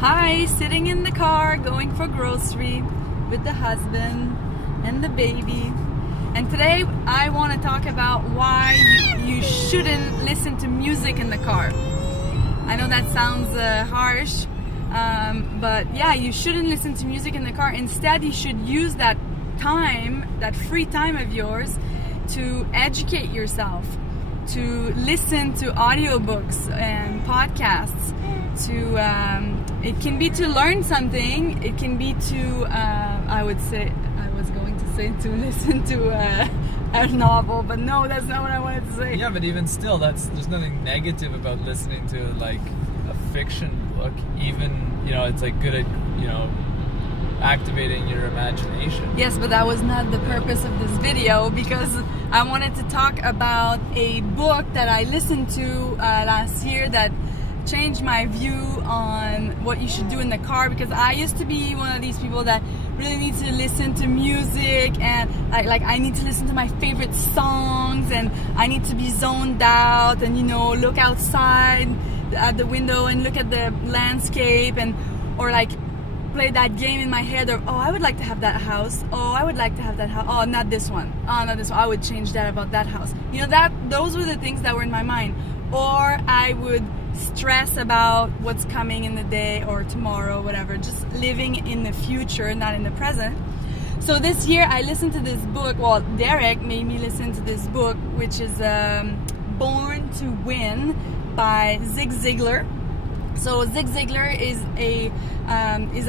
Hi, sitting in the car going for grocery with the husband and the baby. And today I want to talk about why you shouldn't listen to music in the car. I know that sounds harsh, but yeah, you shouldn't listen to music in the car. Instead, you should use that time, that free time of yours, to educate yourself, to listen to audiobooks and podcasts. It can be to learn something. It can be to to listen to a novel, but no, that's not what I wanted to say. Yeah, but even still, there's nothing negative about listening to like a fiction book. Even it's like good at activating your imagination. Yes, but that was not the purpose of this video, because I wanted to talk about a book that I listened to last year that changed my view on what you should do in the car, because I used to be one of these people that really needs to listen to music, and like I need to listen to my favorite songs, and I need to be zoned out and look outside at the window and look at the landscape, or like play that game in my head of, I would like to have that house, I would like to have that house, not this one, not this one, I would change that about that house. Those were the things that were in my mind. Or I would stress about what's coming in the day or tomorrow, whatever, just living in the future, not in the present. So this year I listened to this book, Derek made me listen to this book, which is Born to Win by Zig Ziglar. So Zig Ziglar is a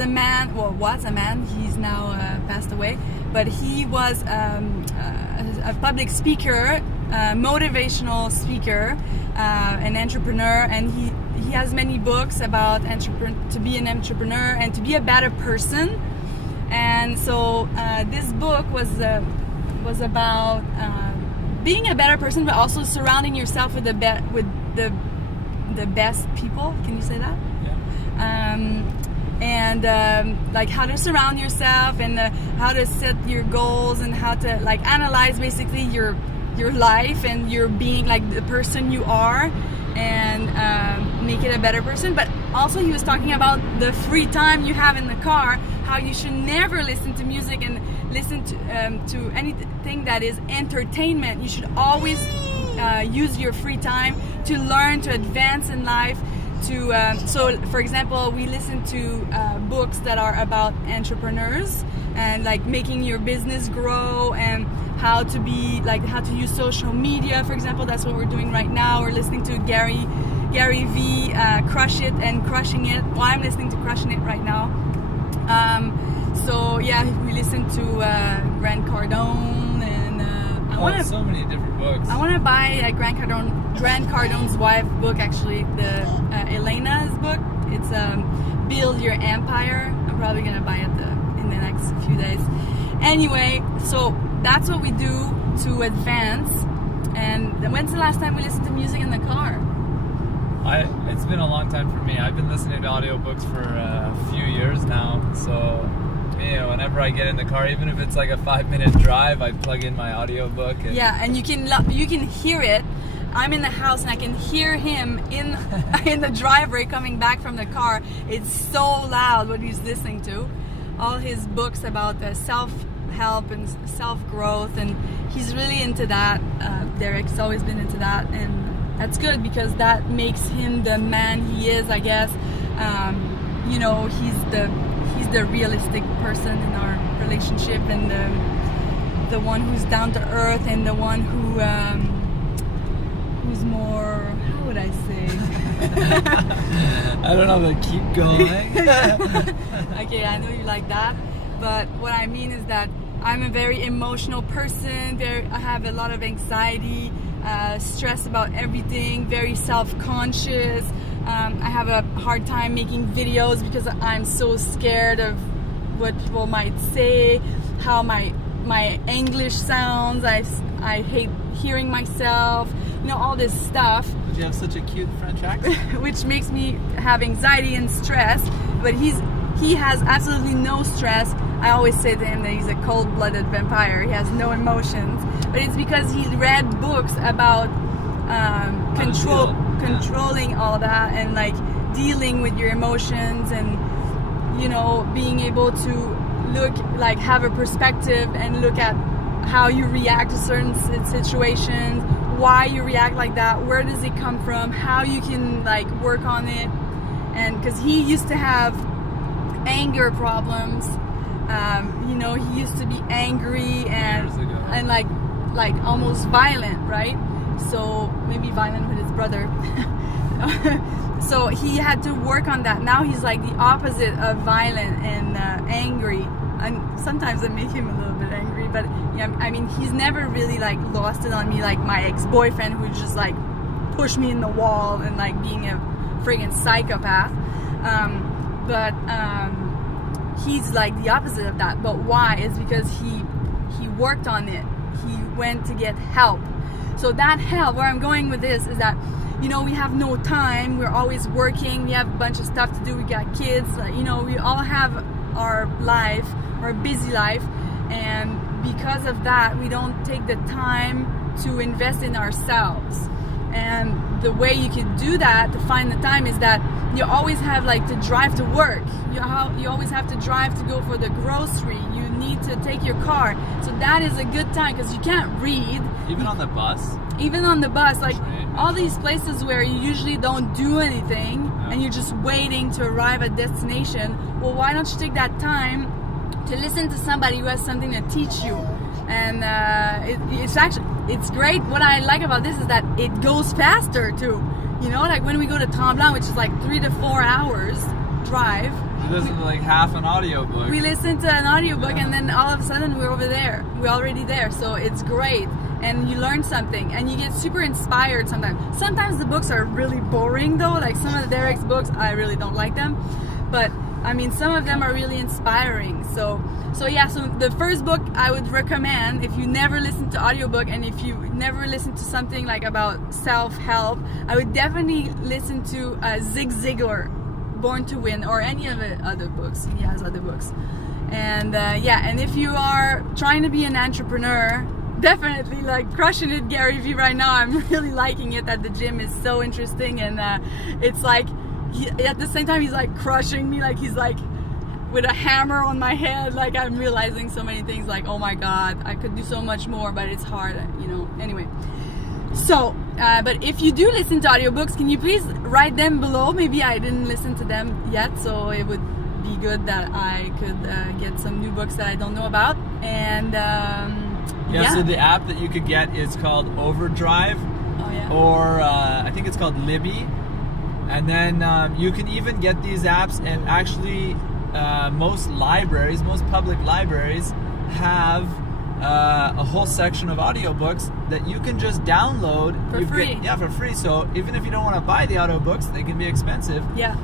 man, was a man, he's now passed away, but he was a public speaker, motivational speaker, an entrepreneur, and he has many books about to be an entrepreneur and to be a better person. And so this book was about being a better person, but also surrounding yourself with the best people. Can you say that? Yeah. Like how to surround yourself, and how to set your goals, and how to like analyze basically your life and your being, like the person you are, and make it a better person. But also he was talking about the free time you have in the car, how you should never listen to music and listen to anything that is entertainment. You should always use your free time to learn, to advance in life. So for example, we listen to books that are about entrepreneurs and like making your business grow, and how to use social media, for example. That's what we're doing right now. We're listening to Gary V, Crush It and Crushing It. Well, I'm listening to Crushing It right now. So yeah, we listen to Grant Cardone, and so many different books. I want to buy Grant Cardone's wife book, actually, the Elena's book. It's Build Your Empire. I'm probably gonna buy it in the next few days. Anyway, so that's what we do to advance. And when's the last time we listened to music in the car? It's been a long time for me. I've been listening to audiobooks for a few years now. So whenever I get in the car, even if it's like a 5-minute drive, I plug in my audiobook. And you can hear it. I'm in the house and I can hear him in the driveway coming back from the car. It's so loud what he's listening to. All his books about self-help and self-growth, and he's really into that. Derek's always been into that, and that's good, because that makes him the man he is, I guess. He's the realistic person in our relationship, and the one who's down to earth, and the one who's more, how would I say? I don't know, but keep going. Okay, I know you like that, but what I mean is that I'm a very emotional person. I have a lot of anxiety, stress about everything, very self-conscious. I have a hard time making videos because I'm so scared of what people might say, how my English sounds. I hate hearing myself, all this stuff. But you have such a cute French accent. Which makes me have anxiety and stress, but he has absolutely no stress. I always say to him that he's a cold-blooded vampire. He has no emotions, but it's because he read books about controlling all that, and like dealing with your emotions and, you know, being able to look, like, have a perspective and look at how you react to certain situations, why you react like that, where does it come from, how you can, like, work on it. And because he used to have anger problems, you know, he used to be angry and like almost violent, right? So maybe violent with his brother. So he had to work on that. Now he's like the opposite of violent and angry, and sometimes I make him a little bit angry, but yeah, I mean, he's never really like lost it on me like my ex-boyfriend, who just like pushed me in the wall and like being a friggin' psychopath. But he's like the opposite of that. But why? It's because he worked on it. He went to get help. So that help, where I'm going with this is that, you know, we have no time. We're always working. We have a bunch of stuff to do. We got kids. You know, we all have our life, our busy life. And because of that, we don't take the time to invest in ourselves. And the way you can do that, to find the time, is that you always have like to drive to work. You always have to drive to go for the grocery. You need to take your car. So that is a good time because you can't read. Even on the bus? Even on the bus. Like all these places where you usually don't do anything and you're just waiting to arrive at destination. Well, why don't you take that time to listen to somebody who has something to teach you? And it's great. What I like about this is that it goes faster too. You know, like when we go to Tremblant, which is like 3 to 4 hours drive. You listen to like half an audiobook. We listen to an audiobook and then all of a sudden we're over there. We're already there. So it's great. And you learn something and you get super inspired sometimes. Sometimes the books are really boring though. Like some of Derek's books, I really don't like them. But I mean, some of them are really inspiring. So yeah, so the first book I would recommend, if you never listen to audiobook and if you never listen to something like about self-help, I would definitely listen to Zig Ziglar, Born to Win, or any of the other books. He has other books. And yeah, and if you are trying to be an entrepreneur, definitely like crushing it, Gary Vee right now. I'm really liking it at the gym. It's so interesting, and it's like at the same time he's like crushing me, like he's like with a hammer on my head. Like I'm realizing so many things, like oh my god, I could do so much more, but it's hard, you know. Anyway, so but if you do listen to audiobooks, can you please write them below? Maybe I didn't listen to them yet, so it would be good that I could get some new books that I don't know about. And yeah, so the app that you could get is called Overdrive, or I think it's called Libby. And then you can even get these apps, and actually most libraries, most public libraries have a whole section of audiobooks that you can just download for free. For free. So even if you don't want to buy the audiobooks, they can be expensive. Yeah.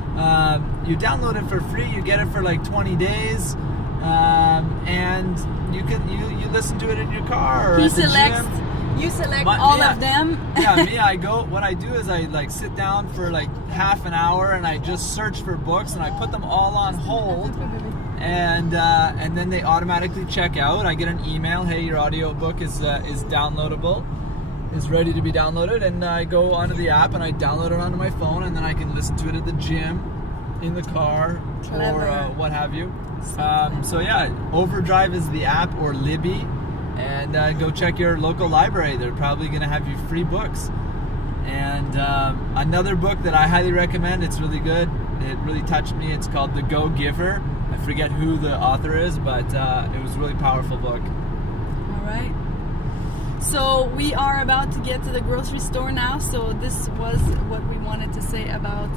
You download it for free. You get it for like 20 days, and you can you listen to it in your car or He at the selects. gym. You select all of them. Yeah, me, what I do is I like sit down for like half an hour and I just search for books and I put them all on hold, and then they automatically check out. I get an email, hey, your audiobook is downloadable, is ready to be downloaded, and I go onto the app and I download it onto my phone, and then I can listen to it at the gym, in the car, Clever. or what have you. So yeah, Overdrive is the app, or Libby. And go check your local library. They're probably going to have you free books. And another book that I highly recommend, it's really good, it really touched me, it's called The Go-Giver. I forget who the author is, but it was a really powerful book. All right. So we are about to get to the grocery store now. So this was what we wanted to say about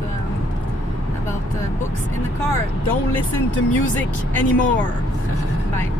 books in the car. Don't listen to music anymore. Bye.